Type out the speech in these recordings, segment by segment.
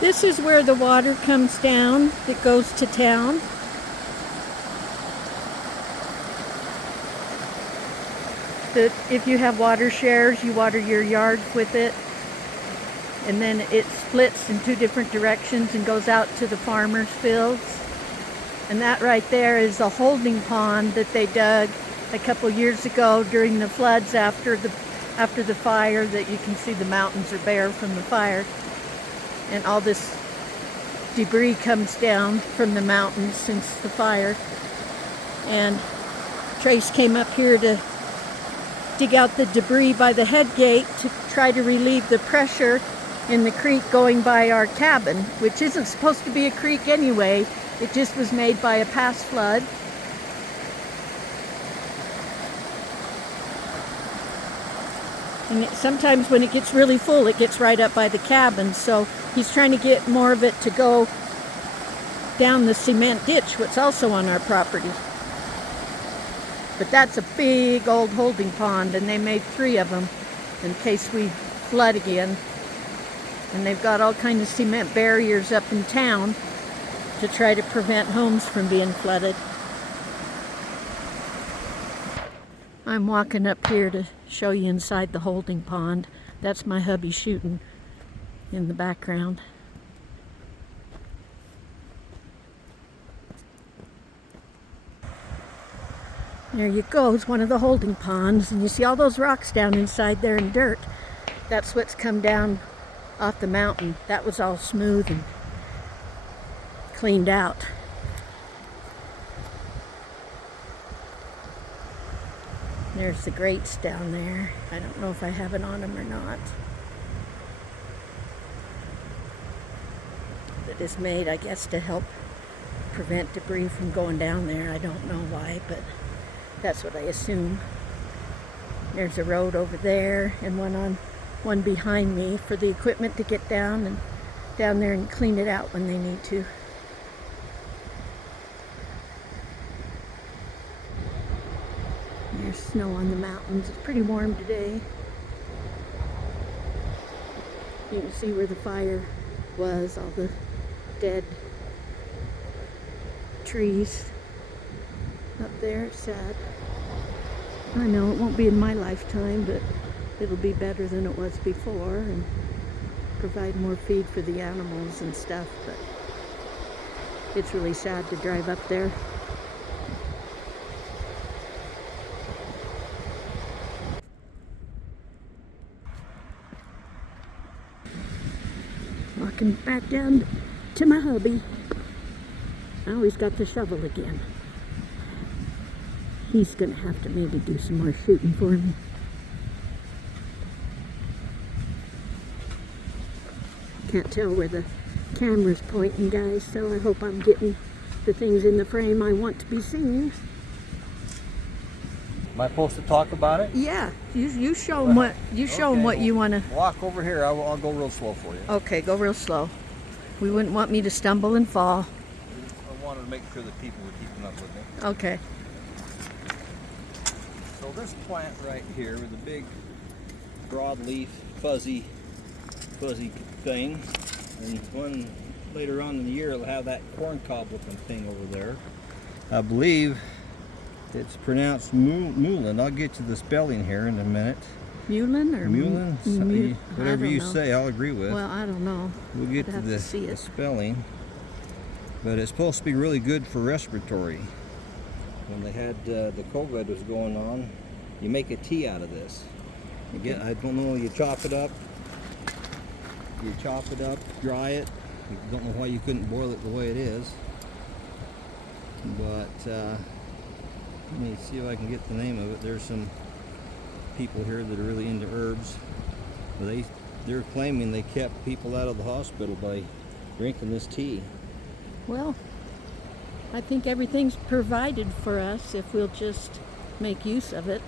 This is where the water comes down that goes to town. If you have water shares, you water your yard with it. And then it splits in two different directions and goes out to the farmers' fields. And that right there is a holding pond that they dug a couple years ago during the floods after the fire, that you can see the mountains are bare from the fire. And all this debris comes down from the mountains since the fire. And Trace came up here to dig out the debris by the headgate to try to relieve the pressure in the creek going by our cabin, which isn't supposed to be a creek anyway. It just was made by a past flood. And sometimes when it gets really full, it gets right up by the cabin. So he's trying to get more of it to go down the cement ditch, what's also on our property. But that's a big old holding pond, and they made 3 of them in case we flood again. And they've got all kinds of cement barriers up in town to try to prevent homes from being flooded. I'm walking up here to show you inside the holding pond. That's my hubby shooting in the background. There you go, it's one of the holding ponds, and you see all those rocks down inside there and dirt. That's what's come down off the mountain. That was all smooth and cleaned out. There's the grates down there. I don't know if I have it on them or not. It is made, I guess, to help prevent debris from going down there. I don't know why, but that's what I assume. There's a road over there and one behind me for the equipment to get down there and clean it out when they need to. There's snow on the mountains. It's pretty warm today. You can see where the fire was, all the dead trees up there. It's sad. I know it won't be in my lifetime, but it'll be better than it was before and provide more feed for the animals and stuff. But it's really sad to drive up there. Walking back down to my hubby. Now he's got the shovel again. He's gonna have to maybe do some more shooting for me. Can't tell where the camera's pointing, guys, so I hope I'm getting the things in the frame I want to be seen. Am I supposed to talk about it? Yeah, you show them what you want to. Walk over here. I'll go real slow for you. Okay, go real slow. We wouldn't want me to stumble and fall. I wanted to make sure that people were keeping up with me. Okay. So this plant right here with the big broadleaf fuzzy thing, and one later on in the year it'll have that corncob looking thing over there. I believe it's pronounced Mullein. I'll get to the spelling here in a minute. Mullein or Mullein? Whatever you say, I'll agree with. Well, I don't know. We'll get to the spelling. But it's supposed to be really good for respiratory. When they had the COVID was going on, you make a tea out of this. You get, I don't know, you chop it up, dry it. I don't know why you couldn't boil it the way it is. But let me see if I can get the name of it. There's some people here that are really into herbs. They're claiming they kept people out of the hospital by drinking this tea. Well, I think everything's provided for us if we'll just make use of it.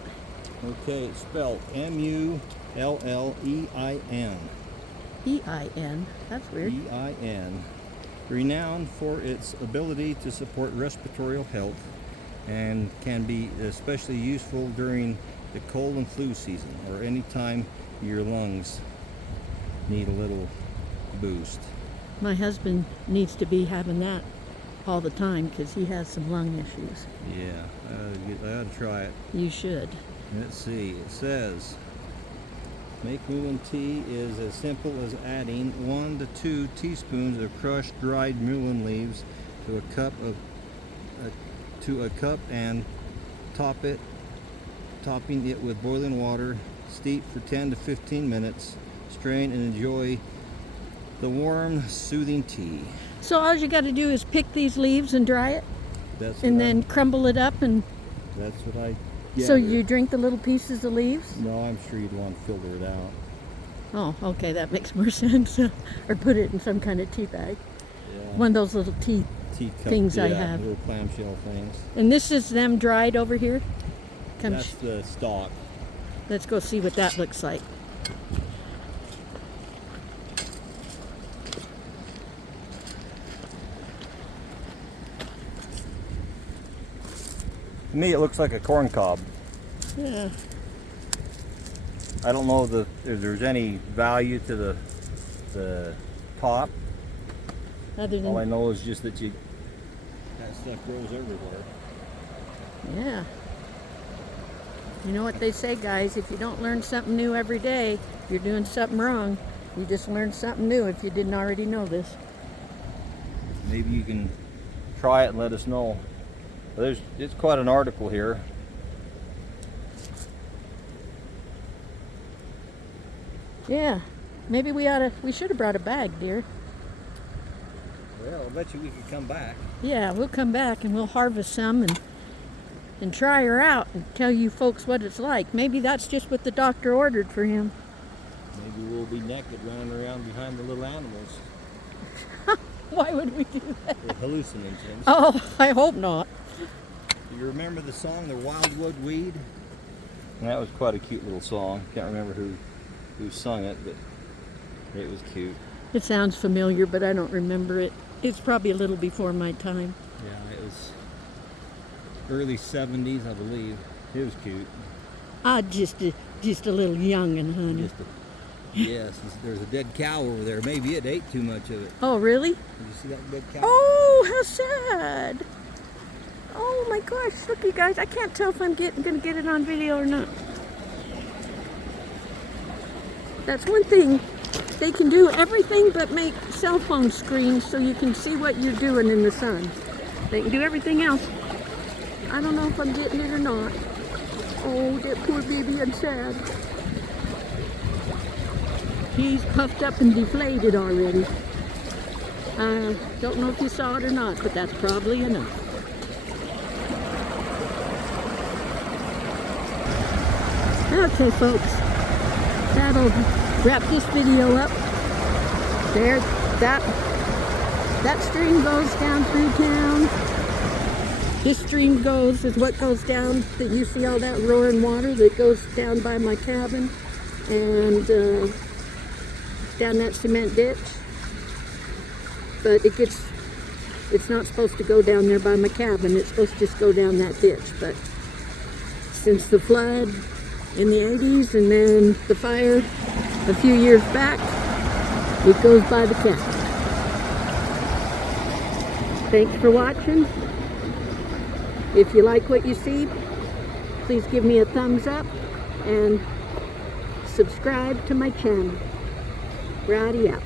Okay, it's spelled M-U-L-L-E-I-N. E-I-N. That's weird. E-I-N. Renowned for its ability to support respiratory health and can be especially useful during the cold and flu season or any time your lungs need a little boost. My husband needs to be having that all the time because he has some lung issues. Yeah, I gotta try it. You should. Let's see, it says, make mullein tea is as simple as adding 1 to 2 teaspoons of crushed dried mullein leaves to a cup and topping it with boiling water. Steep for 10 to 15 minutes. Strain and enjoy the warm, soothing tea. So all you got to do is pick these leaves and dry it, That's and what then crumble it up, and that's what I. so gathered. you drink the little pieces of leaves? No, I'm sure you'd want to filter it out. Oh, okay, that makes more sense. Or put it in some kind of tea bag. Yeah. One of those little tea Teacup, things I yeah, have. little clamshell things. And this is them dried over here. Come, That's the stalk. let's go see what that looks like. To me, it looks like a corn cob. Yeah. I don't know if there's any value to the top. Other All I than, know is just that that stuff grows everywhere. yeah. You know what they say, guys, if you don't learn something new every day, you're doing something wrong. You just learned something new if you didn't already know this. Maybe you can try it and let us know. It's quite an article here. Yeah. Maybe we should have brought a bag, dear. Well, I bet you we could come back. Yeah, we'll come back and we'll harvest some and try her out and tell you folks what it's like. Maybe that's just what the doctor ordered for him. Maybe we'll be naked running around behind the little animals Why would we do that? with hallucinogens. Oh, I hope not. You remember the song, The Wildwood Weed? And that was quite a cute little song. Can't remember who sung it, but it was cute. It sounds familiar, but I don't remember it. It's probably a little before my time. Yeah, it was early 70s, I believe. It was cute. Just a little youngin', honey. Yes, there's a dead cow over there. Maybe it ate too much of it. Oh, really? Did you see that dead cow? Oh, how sad. Oh my gosh, look you guys. I can't tell if I'm gonna get it on video or not. That's one thing. They can do everything but make cell phone screens so you can see what you're doing in the sun. They can do everything else. I don't know if I'm getting it or not. Oh, that poor baby, I'm sad. He's puffed up and deflated already. I don't know if you saw it or not, but that's probably enough. Okay, folks, that'll wrap this video up. There, that stream goes down through town. This stream is what goes down, that you see all that roaring water that goes down by my cabin and down that cement ditch. But it's not supposed to go down there by my cabin. It's supposed to just go down that ditch. But since the flood in the 80s and then the fire a few years back, it goes by the cabin. Thanks for watching. If you like what you see, please give me a thumbs up and subscribe to my channel. Rowdy out.